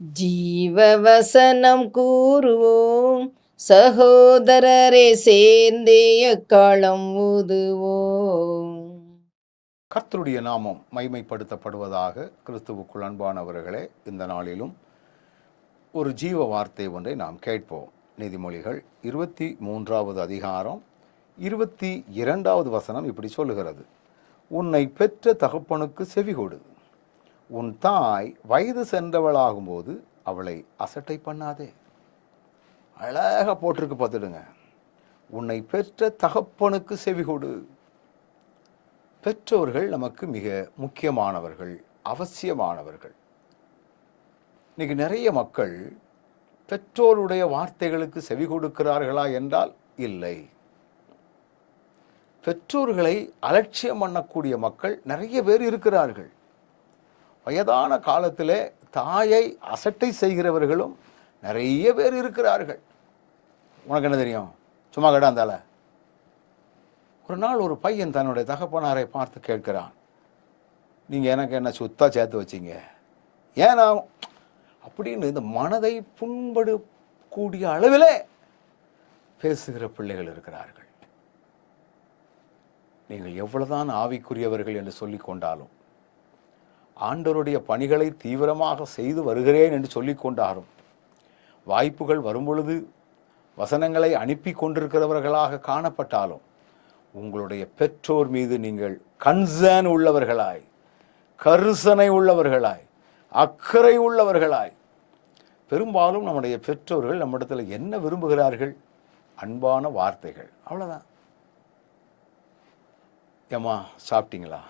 ஜீவவசனம் கூறுவோம், சகோதரரே சேர்ந்தே எக்காலம் ஊதுவோம். கர்த்தருடைய நாமம் மைமைப்படுத்தப்படுவதாக. கிறிஸ்துவுக்குள் அன்பானவர்களே, இந்த நாளிலும் ஒரு ஜீவ வார்த்தை ஒன்றை நாம் கேட்போம். நீதிமொழிகள் 23வது அதிகாரம் 22வது வசனம் இப்படி சொல்லுகிறது: உன்னை பெற்ற தகப்பனுக்கு செவிகொடு, உன் தாய் வயது சென்றவளாகும்போது அவளை அசட்டை பண்ணாதே. அழகாக போட்டிருக்கு, பார்த்துடுங்க. உன்னை பெற்ற தகப்பனுக்கு செவிகொடு. பெற்றோர்கள் நமக்கு மிக முக்கியமானவர்கள், அவசியமானவர்கள். இன்னைக்கு நிறைய மக்கள் பெற்றோருடைய வார்த்தைகளுக்கு செவி கொடுக்கிறார்களா என்றால் இல்லை. பெற்றோர்களை அலட்சியம் பண்ணக்கூடிய மக்கள் நிறைய பேர் இருக்கிறார்கள். வயதான காலத்திலே தாயை அசட்டை செய்கிறவர்களும் நிறைய பேர் இருக்கிறார்கள். உனக்கு என்ன தெரியும், சும்மா கேட்டாந்தால. ஒரு நாள் ஒரு பையன் தன்னுடைய தகப்பனாரை பார்த்து கேட்கிறான், நீங்கள் எனக்கு என்ன சுத்தா சேர்த்து வச்சிங்க, ஏன்னா அப்படின்னு இந்த மனதை புண்படக்கூடிய அளவிலே பேசுகிற பிள்ளைகள் இருக்கிறார்கள். நீங்கள் எவ்வளவுதான் ஆவிக்குரியவர்கள் என்று சொல்லிக் கொண்டாலும், ஆண்டவருடைய பணிகளை தீவிரமாக செய்து வருகிறேன் என்று சொல்லிக் கொண்டாலும், வாய்ப்புகள் வரும்பொழுது வசனங்களை அனுப்பி கொண்டிருக்கிறவர்களாக காணப்பட்டாலும், உங்களுடைய பெற்றோர் மீது நீங்கள் கன்சர்ன் உள்ளவர்களாய், கரிசனை உள்ளவர்களாய், அக்கறை உள்ளவர்களாய். பெரும்பாலும் நம்முடைய பெற்றோர்கள் நம்மிடத்தில் என்ன விரும்புகிறார்கள்? அன்பான வார்த்தைகள், அவ்வளோதான். ஏம்மா சாப்பிட்டீங்களா,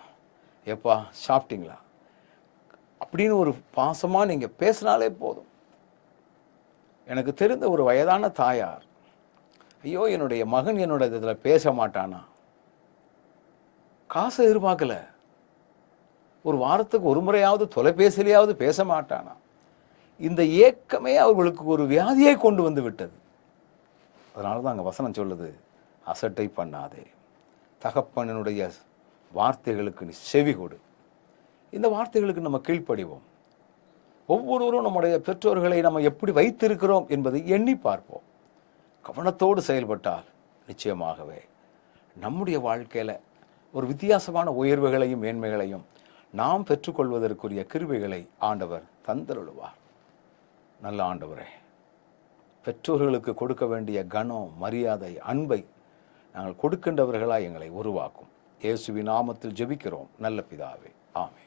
எப்பா சாப்பிட்டீங்களா அப்படின்னு ஒரு பாசமாக நீங்கள் பேசினாலே போதும். எனக்கு தெரிந்த ஒரு வயதான தாயார், ஐயோ என்னுடைய மகன் என்னோட இதில் பேச மாட்டானா, காசை எதிர்பார்க்கல, ஒரு வாரத்துக்கு ஒரு முறையாவது தொலைபேசியிலையாவது பேச மாட்டானா. இந்த ஏக்கமே அவர்களுக்கு ஒரு வியாதியை கொண்டு வந்து விட்டது. அதனால தான் அங்கே வசனம் சொல்லுது, அசட்டை பண்ணாதே, தகப்பனுடைய வார்த்தைகளுக்கு நீ செவி கொடு. இந்த வார்த்தைகளுக்கு நம்ம கீழ்ப்படிவோம். ஒவ்வொருவரும் நம்முடைய பெற்றோர்களை நம்ம எப்படி வைத்திருக்கிறோம் என்பதை எண்ணி பார்ப்போம். கவனத்தோடு செயல்பட்டால் நிச்சயமாகவே நம்முடைய வாழ்க்கையில் ஒரு வித்தியாசமான உயர்வுகளையும் மேன்மைகளையும் நாம் பெற்றுக்கொள்வதற்குரிய கிருபைகளை ஆண்டவர் தந்தருளுவார். நல்ல ஆண்டவரே, பெற்றோர்களுக்கு கொடுக்க வேண்டிய கனம், மரியாதை, அன்பை நாங்கள் கொடுக்கின்றவர்களாய் எங்களை உருவாக்கும். இயேசுவின் நாமத்தில் ஜெபிக்கிறோம் நல்ல பிதாவே, ஆமென்.